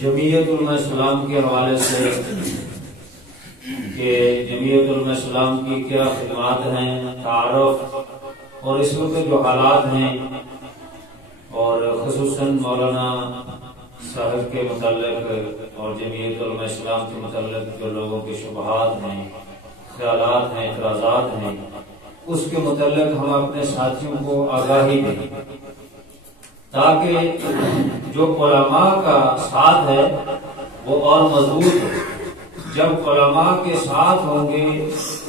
جمعیت علماء اسلام کے حوالے سے کہ جمعیت علماء اسلام کی کیا خدمات ہیں، تعارف اور اس وقت جو حالات ہیں، اور خصوصاً مولانا صاحب کے متعلق اور جمعیت علماء اسلام کے متعلق جو لوگوں کے شبہات ہیں، خیالات ہیں، اعتراضات ہیں، اس کے متعلق ہم اپنے ساتھیوں کو آگاہی دیں تاکہ جو علماء کا ساتھ ہے وہ اور مضبوط ہو۔ جب علماء کے ساتھ ہوں گے،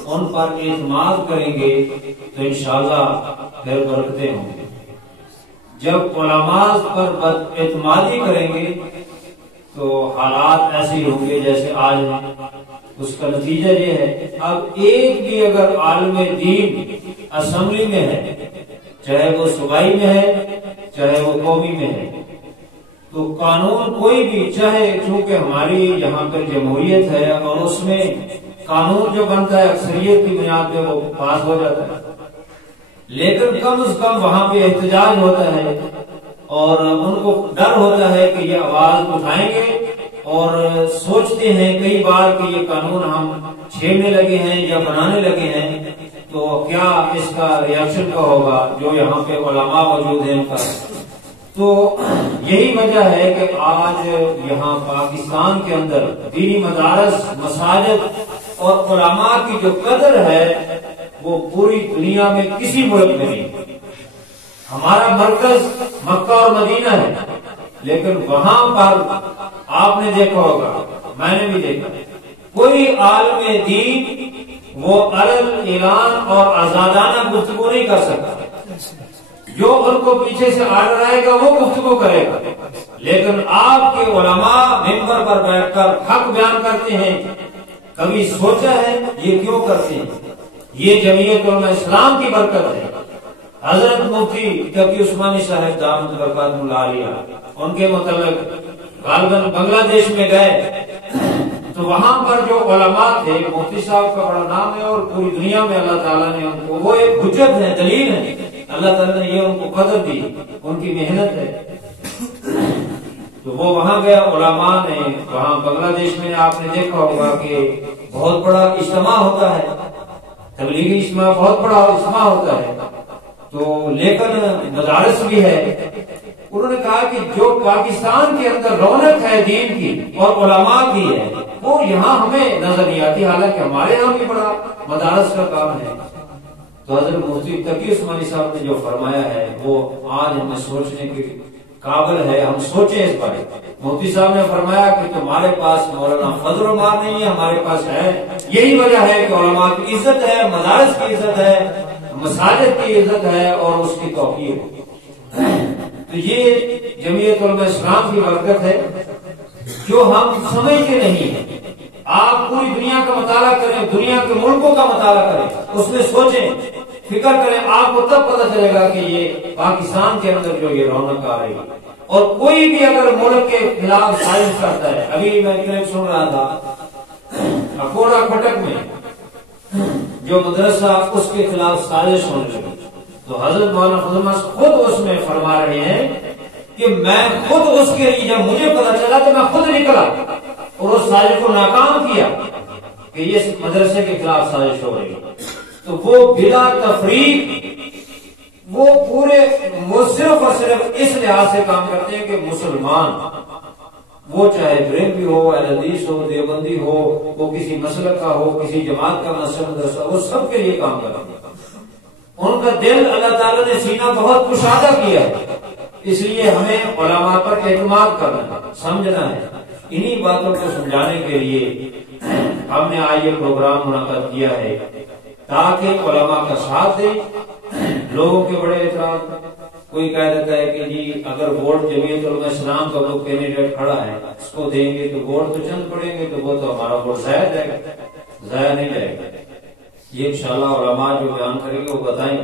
ان پر اعتماد کریں گے تو انشاءاللہ پھر برکتیں ہوں گے۔ جب علماء پر اعتمادی کریں گے تو حالات ایسے ہوں گے جیسے آج ہیں۔ اس کا نتیجہ یہ ہے، اب ایک بھی اگر عالم دین اسمبلی میں ہے، چاہے وہ صوبائی میں ہے چاہے وہ قومی میں ہے، تو قانون کوئی بھی، چاہے چونکہ ہماری یہاں پر جمہوریت ہے اور اس میں قانون جو بنتا ہے اکثریت کی بنیاد پہ وہ پاس ہو جاتا ہے، لیکن کم از کم وہاں پہ احتجاج ہوتا ہے اور ان کو ڈر ہوتا ہے کہ یہ آواز اٹھائیں گے اور سوچتے ہیں کئی بار کہ یہ قانون ہم چھیڑنے لگے ہیں یا بنانے لگے ہیں تو کیا اس کا ریاکشن کا ہوگا، جو یہاں پہ علماء موجود ہیں ان کا۔ تو یہی وجہ ہے کہ آج یہاں پاکستان کے اندر دینی مدارس، مساجد اور علماء کی جو قدر ہے وہ پوری دنیا میں کسی ملک میں نہیں۔ ہمارا مرکز مکہ اور مدینہ ہے، لیکن وہاں پر آپ نے دیکھا ہوگا، میں نے بھی دیکھا، کوئی عالم دین وہ علن اعلان اور آزادانہ گفتگو نہیں کر سکتا۔ جو ان کو پیچھے سے آرڈر آئے گا وہ گفتگو کرے گا، لیکن آپ کے علماء ممبر پر بیٹھ کر حق بیان کرتے ہیں۔ کبھی سوچا ہے یہ کیوں کرتے ہیں؟ یہ جمعیت علماء اسلام کی برکت ہے۔ حضرت مفتی تقی عثمانی صاحب دامت برکاتہ اللہ علیہ، ان کے متعلق غالباً بنگلہ دیش میں گئے تو وہاں پر جو علماء تھے، مفتی صاحب کا بڑا نام ہے اور پوری دنیا میں اللہ تعالیٰ نے ان کو، وہ ایک حجت ہے، دلیل ہے، اللہ تعالیٰ نے یہ ان کو قدر دی، ان کی محنت ہے۔ تو وہ وہاں گیا، علماء نے وہاں بنگلہ دیش میں آپ نے دیکھا ہوگا کہ بہت بڑا اجتماع ہوتا ہے، تبلیغی اجتماع، بہت بڑا اجتماع ہوتا ہے، تو لیکن مدارس بھی ہے۔ انہوں نے کہا کہ جو پاکستان کے اندر رونق ہے دین کی اور علماء کی ہے وہ یہاں ہمیں نظر نہیں آتی، حالانکہ ہمارے یہاں بھی بڑا مدارس کا کام ہے۔ تو حضرت مفتی تقی عثمانی صاحب نے جو فرمایا ہے وہ آج ہمیں سوچنے کے قابل ہے، ہم سوچیں اس بارے۔ مفتی صاحب نے فرمایا کہ تمہارے پاس مولانا فضل الرحمان نہیں ہے، ہمارے پاس ہے۔ یہی وجہ ہے کہ علماء کی عزت ہے، مدارس کی عزت ہے، مساجد کی عزت ہے اور اس کی توقیر ہے۔ تو یہ جمعیت علماء اسلام کی برکت ہے جو ہم سمجھتے نہیں ہیں۔ آپ پوری دنیا کا مطالعہ کریں، دنیا کے ملکوں کا مطالعہ کریں، اس میں سوچیں، فکر کریں، آپ کو تب پتہ چلے گا کہ یہ پاکستان کے اندر جو یہ رونق آ رہی ہے۔ اور کوئی بھی اگر ملک کے خلاف سازش کرتا ہے، ابھی میں کلپ سن رہا تھا اکوڑا کھٹک میں جو مدرسہ، اس کے خلاف سازش ہونے لگی، تو حضرت مولانا فضل الرحمان خود اس میں فرما رہے ہیں کہ میں خود اس کے لیے، جب مجھے پتا چلا تو میں خود نکلا اور اس سازش کو ناکام کیا کہ یہ مدرسے کے خلاف سازش ہو رہی ہے۔ تو وہ بلا تفریق وہ پورے، وہ صرف اور صرف اس لحاظ سے کام کرتے ہیں کہ مسلمان، وہ چاہے بریلوی ہو، اہل حدیث ہو، دیوبندی ہو، وہ کسی مسلک کا ہو، کسی جماعت کا مدرسہ، وہ سب کے لیے کام کرتے ہیں۔ ان کا دل اللہ تعالیٰ نے سینہ بہت کشادہ کیا ہے، اس لیے ہمیں علماء پر اعتماد کرنا ہے، سمجھنا ہے۔ انہی باتوں کو سمجھانے کے لیے ہم نے آج یہ پروگرام منعقد کیا ہے تاکہ علماء کا ساتھ دیں۔ لوگوں کے بڑے اعتراض، کوئی کہہ دیتا ہے کہ جی اگر ووٹ جمعیت علماء اسلام کا وہ کینڈیڈیٹ کھڑا ہے اس کو دیں گے تو ووٹ تو چند پڑیں گے، تو وہ تو ہمارا ووٹ ضائع جائے گا، ضائع نہیں جائے گا۔ یہ انشاءاللہ علماء جو بیان کریں گے وہ بتائیں۔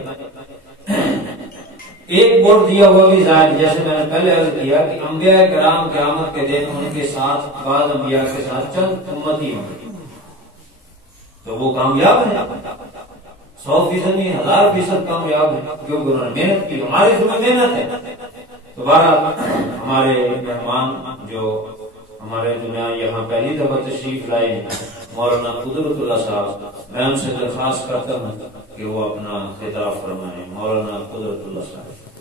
ایک ووٹ دیا ہوا بھی ضائع، جیسے میں نے پہلے عرض کیا کہ انبیاء کرام قیامت کے دن ان کے ساتھ بعض انبیاء کے ساتھ چند امتی ہوں گے، تو وہ کامیاب ہیں، 100% نہیں، 1000% کامیاب ہے، کیونکہ انہوں نے محنت کی، ہمارے ذمہ محنت ہے۔ تو بہرحال ہمارے مہمان جو ہمارے درمیان یہاں پہلی دفعہ تشریف لائے ہیں مولانا قدرت اللہ صاحب، میں ان سے درخواست کرتا ہوں کہ وہ اپنا خطاب فرمائیں۔ مولانا قدرت اللہ صاحب۔